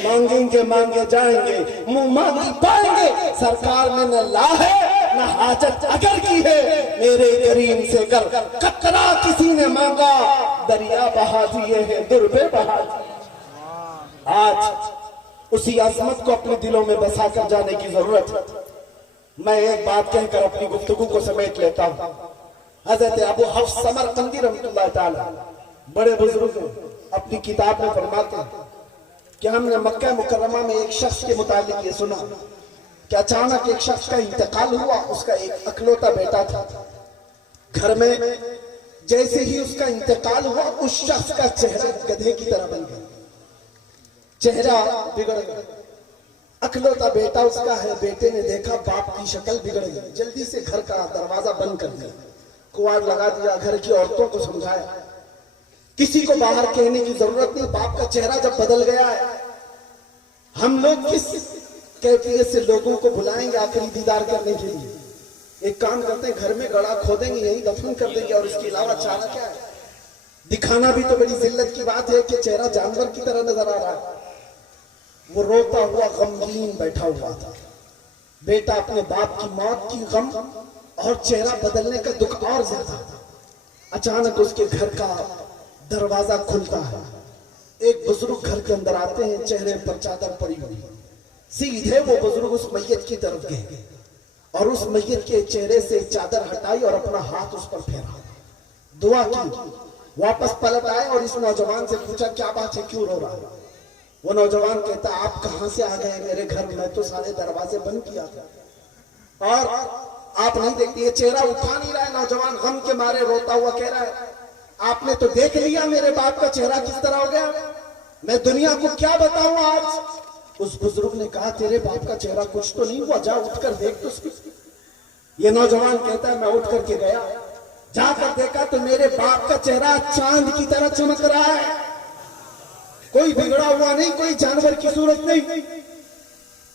मांगेंगे मांगे जाएंगे, मुंह मांगी पाएंगे। सरकार ने न ला है न हाजत अगर की है, मेरे करीम से कर कतरा किसी ने मांगा, दरिया बहा दिए है दुर्बे बहा दिए। आज उसी अजमत को अपने दिलों में बसा कर जाने की जरूरत है। मैं एक बात कहकर अपनी गुफ्तगू को समेट लेता हूं। हजरत अबू हफ्स समरकंदी रहमतुल्लाह ताला बड़े बुजुर्ग अपनी किताब में फरमाते हैं कि हमने मक्का मुकर्रमा में एक शख्स के मुताबिक ये सुना कि अचानक एक शख्स का इंतकाल हुआ। उसका एक अकलौता बेटा था। घर में जैसे ही उसका इंतकाल हुआ, उस शख्स का चेहरा गधे की तरह बन गया, चेहरा बिगड़ गया। अकलौता बेटा उसका है। बेटे ने देखा बाप की शक्ल बिगड़ गई, जल्दी से घर का दरवाजा बंद कर दिया, कुआर लगा दिया, घर की औरतों को समझाया, किसी को बाहर कहने की जरूरत नहीं। बाप का चेहरा जब बदल गया है, हम लोग किस कैफियत से लोगों को बुलाएंगे आखिरी दीदार करने के लिए? एक काम करते हैं, घर में गड़ा खोदेंगे, यही दफन कर देंगे, और इसके अलावा चारा क्या है? दिखाना भी तो बड़ी जिल्लत की बात है कि चेहरा जानवर की तरह नजर आ रहा है। वो रोता हुआ गमगीन बैठा हुआ था। बेटा अपने बाप की मौत की गम और चेहरा बदलने का दुख और ज्यादा था। अचानक उसके घर का दरवाजा खुलता है। एक बुजुर्ग घर के अंदर आते हैं, चेहरे पर चादर पड़ी हुई। सीधे वो बुजुर्ग उस मैयत की तरफ गए और उस मैयत के चेहरे से चादर हटाई और अपना हाथ उस पर फेरा, दुआ की। वापस पलट आए और इस नौजवान से पूछा, क्या बात है, क्यों रो रहा है? वो नौजवान कहता, आप कहां से आ गए मेरे घर? मैं तो सारे दरवाजे बंद किया था और आप नहीं देखती। ये चेहरा उठा नहीं रहा है। नौजवान गम के मारे रोता हुआ कह रहा है, आपने तो देख लिया मेरे बाप का चेहरा किस तरह हो गया, मैं दुनिया को क्या बताऊं आज? उस बुजुर्ग ने कहा, तेरे बाप का चेहरा कुछ तो नहीं हुआ, जा उठकर देख तो। ये नौजवान कहता है, मैं उठ करके गया, जाकर देखा तो मेरे बाप का चेहरा चांद की तरह चमक रहा है, कोई बिगड़ा हुआ नहीं, कोई जानवर की सूरत नहीं।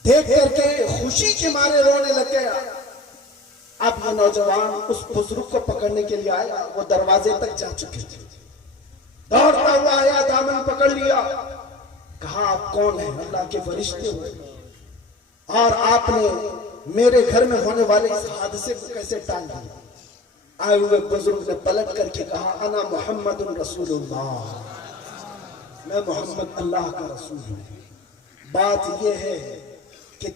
देख करके खुशी के मारे रोने लग गया। अब ये नौजवान उस बुजुर्ग को पकड़ने के लिए आया। वो दरवाजे तक जा चुके थे। दौड़ता हुआ आया, दामन पकड़ लिया, कहा, आप कौन है? अल्लाह के फरिश्ते हो और आपने मेरे घर में होने वाले इस हादसे को कैसे टाल दिया? आए हुए बुजुर्ग ने पलट करके कहा, अना मोहम्मद रसूलुल्लाह, मैं मोहम्मद अल्लाह का रसूल हूं। बात यह है कि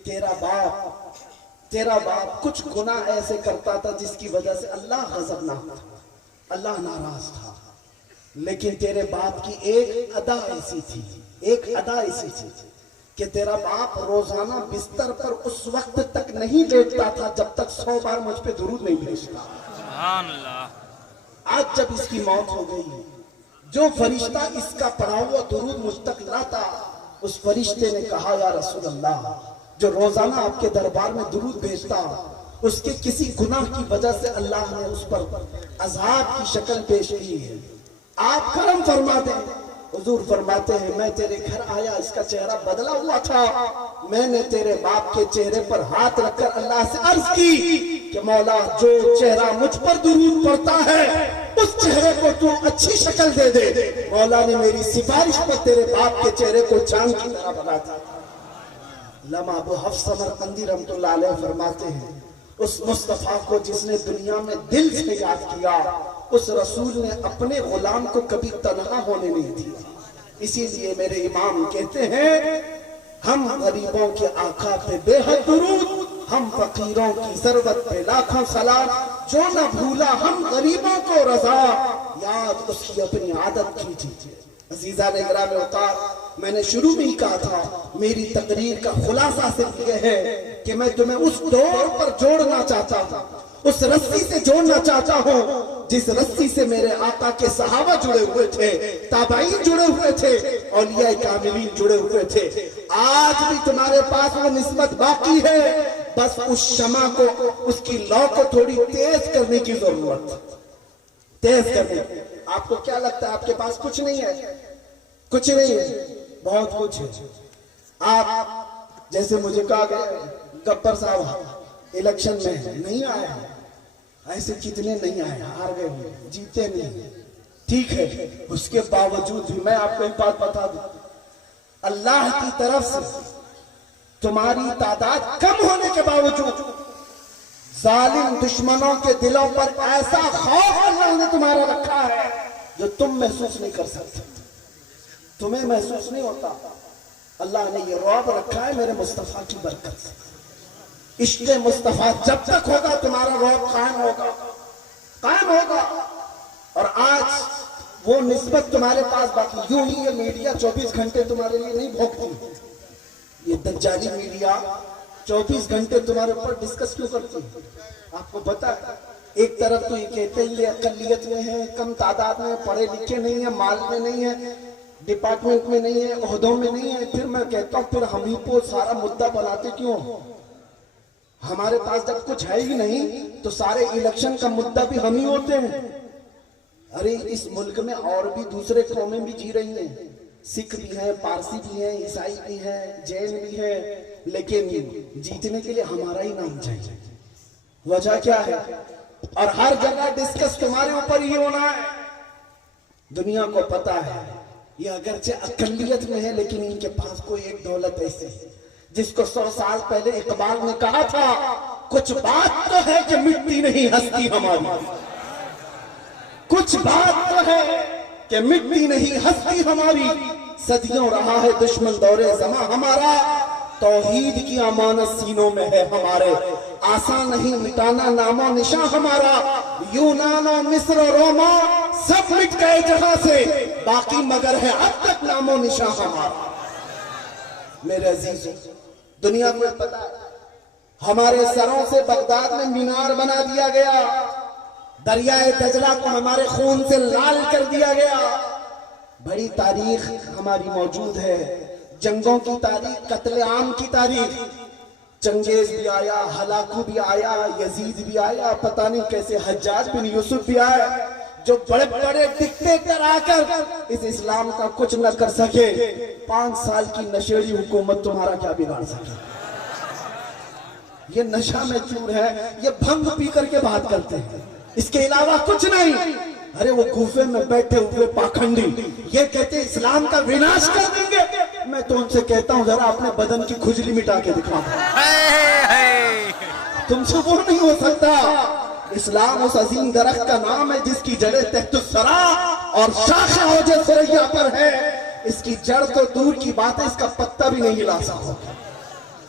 तेरा बाप कुछ गुनाह ऐसे करता था जिसकी वजह से अल्लाह गज़बनाक था, अल्लाह नाराज था। लेकिन तेरे बाप की एक अदा ऐसी थी कि तेरा बाप रोजाना बिस्तर पर उस वक्त तक नहीं लेटता था जब तक 100 बार मुझ पे दुरूद नहीं भेजता। आज जब इसकी मौत हो गई, जो फरिश्ता इसका पढ़ा हुआ दुरूद मुझ तक लाता, उस फरिश्ते ने कहा, या रसूल अल्लाह, जो रोजाना आपके दरबार में दुरूद भेजता, उसके किसी गुनाह की वजह से अल्लाह ने उस पर अज़ाब की शक्ल पेश की है, आप करम फरमा दें। हुजूर फरमाते हैं, मैं तेरे घर आया, इसका चेहरा बदला हुआ था, मैंने तेरे बाप के चेहरे पर हाथ रखकर अल्लाह से अर्ज की कि मौला, जो चेहरा मुझ पर दुरूद पड़ता है उस चेहरे को तू अच्छी शक्ल दे दे। मौला ने मेरी सिफारिश पर तेरे बाप के चेहरे को चांद की तरह बना दिया। अल्लामा अबू हफ्स समरकंदी रहमतुल्लाह अलैह फरमाते हैं, उस मुस्तफा को जिसने दुनिया में दिल से याद किया, उस रसूल ने अपने गुलाम को कभी तन्हा होने नहीं दिया। इसीलिए मेरे इमाम कहते हैं, हम गरीबों के आका पे बेहद दुरूद, हम फकीरों की जरूरत पे लाखों सलाम, जो न भूला हम गरीबों को रजा, याद उसकी अपनी आदत कीजिए। अजीजा ने ग्राम उतार, मैंने शुरू में ही कहा था, मेरी तकरीर का खुलासा सिर्फ यह है कि मैं तुम्हें उस दौर पर जोड़ना चाहता था, उस रस्सी से जोड़ना चाहता हूँ जिस रस्सी से मेरे आका के सहाबा जुड़े हुए थे, ताबाईन जुड़े हुए थे, औलिया कामिलीन जुड़े हुए थे। आज भी तुम्हारे पास वो निस्बत बाकी है, बस उस शमा को, उसकी लौ को थोड़ी तेज करने की जरूरत, तेज करने। आपको क्या लगता है आपके पास कुछ नहीं है? कुछ नहीं है, बहुत कुछ है। आप जैसे मुझे कहा गया, गब्बर साहब इलेक्शन में नहीं आए हैं, ऐसे कितने नहीं आए, हार गए, जीते नहीं, ठीक है। उसके बावजूद भी मैं आपको एक बात बता दूं, अल्लाह की तरफ से तुम्हारी तादाद कम होने के बावजूद जालिम दुश्मनों के दिलों पर ऐसा खौफ अल्लाह ने तुम्हारा रखा है जो तुम महसूस नहीं कर सकते, तुम्हें महसूस नहीं होता। अल्लाह ने ये रौब रखा है मेरे मुस्तफा की बरकत से। इश्क़ मुस्तफा जब तक होगा तुम्हारा रौब कायम होगा, कायम होगा। और आज वो निस्बत तुम्हारे पास बाकी, यूं ही ये मीडिया 24 घंटे तुम्हारे लिए नहीं भोगती। ये दज्जाली मीडिया 24 घंटे तुम्हारे ऊपर डिस्कस क्यों करती है? आपको पता है, एक तरफ तो ये कहते हैं ये अकलियत में है, कम तादाद में, पढ़े लिखे नहीं है, माल में नहीं है, डिपार्टमेंट में नहीं है, ओहदों में नहीं है। फिर मैं कहता हूँ फिर हम ही को सारा मुद्दा बनाते क्यों? हमारे पास जब कुछ है ही नहीं तो सारे इलेक्शन का मुद्दा भी हम ही होते हैं। अरे इस मुल्क में और भी दूसरे कौमें भी जी रही हैं, सिख भी हैं, पारसी भी हैं, ईसाई भी हैं, जैन भी हैं, लेकिन जीतने के लिए हमारा ही नाम चाहिए। वजह क्या है? और हर जगह डिस्कस तुम्हारे ऊपर ही होना है। दुनिया को पता है ये अगरचे अकलियत में है, लेकिन इनके पास कोई एक दौलत ऐसी है जिसको 100 साल पहले इकबाल ने कहा था, कुछ बात तो है कि मिटती नहीं हस्ती हमारी, कुछ बात तो है कि मिटती नहीं हस्ती हमारी। सदियों रहा है दुश्मन दौरे जमा हमारा, तौहीद की अमानत सीनों में है हमारे, आसान नहीं मिटाना नामो निशा हमारा। यूनान और मिस्र और रोमा सब मिट गए जहां से, बाकी मगर है अब तक नामो निशा हमारा। मेरे अजीजों, दुनिया को पता है हमारे सरों से बगदाद में मीनार बना दिया गया, दरियाए दजला को हमारे खून से लाल कर दिया गया। बड़ी तारीख हमारी मौजूद है, जंगों की तारीख, कत्लेआम की तारीख। चंगेज भी आया, हलाकू भी आया, यजीद भी आया, पता नहीं कैसे हज्जाज बिन यूसुफ भी आया, जो बड़े बड़े डिक्टेटर आकर इस इस्लाम का कुछ न कर सके। 5 साल की नशेड़ी हुकूमत तुम्हारा क्या बिगाड़ सके? ये नशा में चूर है, ये भंग पी करके बात करते हैं, इसके अलावा कुछ नहीं। अरे वो गुफे में बैठे हुए पाखंडी ये कहते इस्लाम का विनाश कर देंगे। मैं तो उनसे कहता हूं जरा अपने बदन की खुजली मिटा के दिखाओ, तुमसे वो नहीं हो सकता। इस्लाम उस अजीम दरख्त का नाम है जिसकी जड़ें तहतुस्सरा और शाखे औजे सुरैया पर है। इसकी जड़ तो दूर की बात है, इसका पत्ता भी नहीं हिला सकता।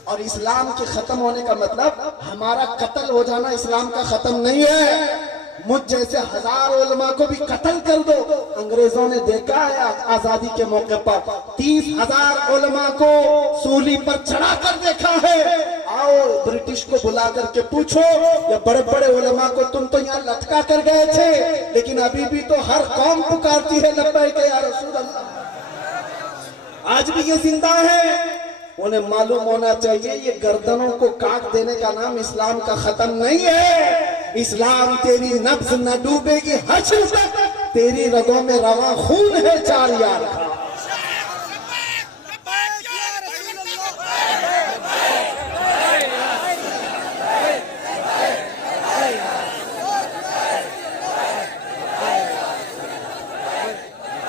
और इस्लाम के खत्म होने का मतलब हमारा कत्ल हो जाना इस्लाम का खत्म नहीं है। मुझ जैसे 1000 उलमा को भी कत्ल कर दो। अंग्रेजों ने देखा है आजादी के मौके पर 30,000 उलमा को सूली पर चढ़ा कर देखा है। आओ ब्रिटिश को बुला करके पूछो, ये बड़े बड़े उलमा को तुम तो यहाँ लटका कर गए थे, लेकिन अभी भी तो हर कौम पुकारती है लब्बैक या रसूल अल्लाह। आज भी ये जिंदा है। उन्हें मालूम होना चाहिए ये गर्दनों को काट देने का नाम इस्लाम का खत्म नहीं है। इस्लाम तेरी नब्ज न डूबेगी हश्र तक, तेरी रगों में रवा खून है 4 यार का।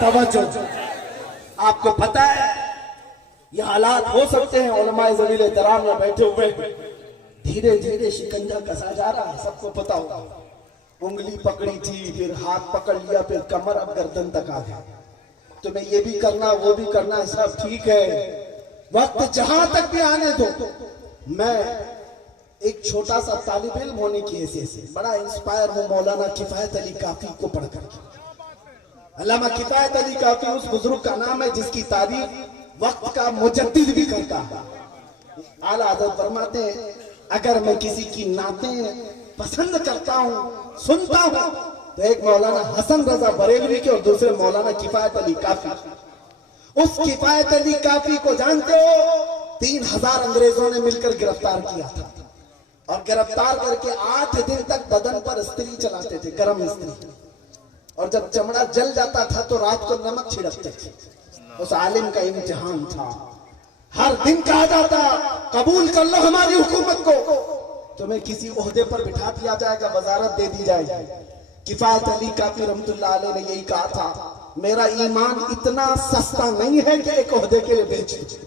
तवज्जो, आपको पता है ये हालात हो सकते हैं। उलमाए ज़मील एहतराम में बैठे हुए धीरे धीरे शिकंजा कसा जा रहा है, सबको पता होगा। उंगली पकड़ी थी, फिर हाथ पकड़ लिया, फिर कमर, अब गर्दन तक आ गया। तुम्हें ये भी करना वो भी करना, सब ठीक है, वक्त जहां तक भी आने दो। मैं एक छोटा सा तालिब इल्म होने की हैसियत से बड़ा इंस्पायर हूं मौलाना किफायत अली काफी को पढ़कर। अल्लामा किफायत अली काफी उस बुजुर्ग का नाम है जिसकी तारीफ वक्त का मुजद्दिद भी करता है। आला हज़रत फरमाते हैं, अगर मैं किसी की नातें पसंद करता हूं, सुनता हूं, तो एक मौलाना हसन रजा बरेलवी के और दूसरे मौलाना किफायत अली काफी। उस किफायत अली काफी को जानते हो, 3000 अंग्रेजों ने मिलकर गिरफ्तार किया था और गिरफ्तार करके 8 दिन तक बदन पर स्त्री चलाते थे, गर्म स्त्री। और जब चमड़ा जल जाता था तो रात को नमक छिड़कते थे। उस आलिम का इम्तिहान था, हर दिन कहा जाता कबूल कर लो हमारी हुकूमत को, तुम्हें किसी ओहदे पर बिठा दिया जाएगा, वजारत दे दी जाएगी। किफायत अली काफी रहमतुल्लाह अलैह ने यही कहा था, मेरा ईमान इतना सस्ता नहीं है कि एक ओहदे के लिए बेच।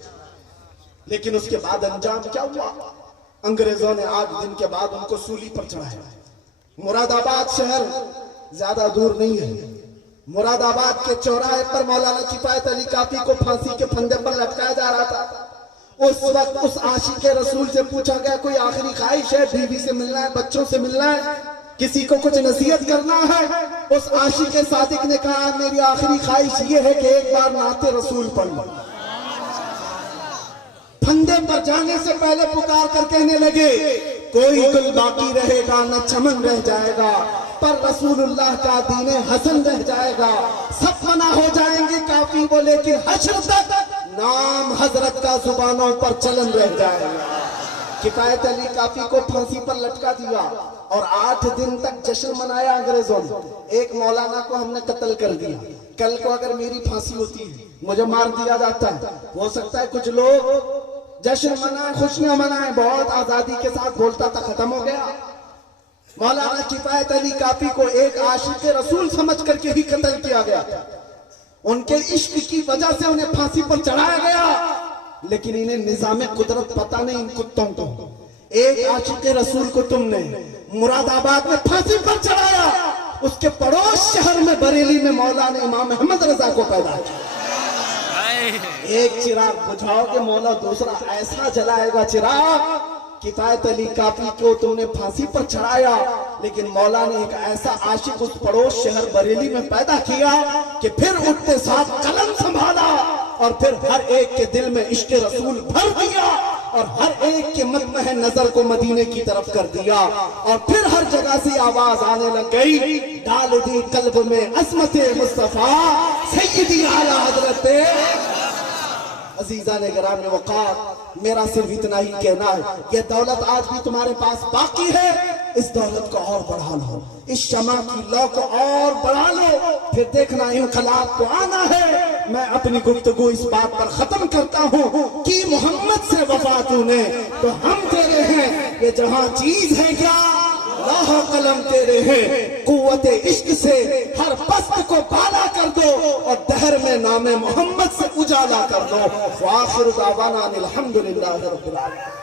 लेकिन उसके बाद अंजाम क्या हुआ? अंग्रेजों ने 8 दिन के बाद उनको सूली पर चढ़ाया। मुरादाबाद शहर ज्यादा दूर नहीं है। मुरादाबाद के चौराहे पर मौलाना किफायत अली काफी को फांसी के फंदे पर लटकाया जा रहा था। उस वक्त उस आशिक रसूल से पूछा गया, कोई आखिरी ख्वाहिश है? बीवी से मिलना है, बच्चों से मिलना है, किसी को कुछ नसीहत करना है? उस आशिक सादिक ने कहा, मेरी आखिरी ख्वाहिश ये है कि एक बार नाते रसूल पढ़ लो। फंदे पर जाने से पहले पुकार कर कहने लगे, कोई गुल बाकी रहेगा न चमन रह जाएगा, पर रसूलुल्लाह का दीने हसन रह जाएगा। सब फना हो जाएंगे काफी वो, लेकिन हश्र तक नाम हजरत का जुबानों पर चलन रह जाएगा। किफायत अली काफी को फांसी पर लटका दिया और 8 दिन तक जश्न मनाया अंग्रेजों ने। एक मौलाना को हमने कत्ल कर दिया। कल को अगर मेरी फांसी होती है, मुझे मार दिया जाता है, हो सकता है कुछ लोग जश्न मनाए, खुशियां मनाए, बहुत आजादी के साथ बोलता था, खत्म हो गया। मौलाना किफायत अली काफी को एक आशिक रसूल समझ करके ही कत्ल किया गया। उनके इश्क की वजह से उन्हें फांसी पर चढ़ाया गया। लेकिन इन्हें निजाम कुदरत पता नहीं, इन कुत्तों को। एक आशिक रसूल को तुमने मुरादाबाद में फांसी पर चढ़ाया, उसके पड़ोस शहर में बरेली में मौला ने इमाम अहमद रजा को पैदा किया। एक चिराग बुझाओगे, मौला दूसरा ऐसा जलाएगा चिराग। किफायत अली काफी को तुमने फांसी पर चढ़ाया, लेकिन मौला ने एक ऐसा आशिक उस पड़ोस शहर बरेली में पैदा किया कि फिर उठते साथ कलम संभाला और फिर हर एक के दिल में इश्क रसूल भर दिया और हर एक के मतमह नजर को मदीने की तरफ कर दिया। और फिर हर जगह से आवाज आने लग गई, डाल दी कल्ब में अज़मते मुस्तफा सय्यदी आला हज़रत। अजीजा ने गिराम वक़ार, मेरा सिर्फ इतना ही कहना है, ये दौलत आज भी तुम्हारे पास बाकी है, इस दौलत को और बढ़ा लो, इस शमा की लौ को और बढ़ा लो, फिर देखना इनकलाब को आना है। मैं अपनी गुफ्तगू इस बात पर खत्म करता हूँ कि मोहम्मद से वफा तूने तो हम तेरे हैं, ये जहाँ चीज है क्या लाह कलम तेरे हैं। कुव्वते इश्क से हर पस्त को बाला कर दो और दहर में नामे मोहम्मद से उजाला कर दो। वाखिर दावाना अनिल हम्दुलिल्लाहि रब्बिल आलमीन।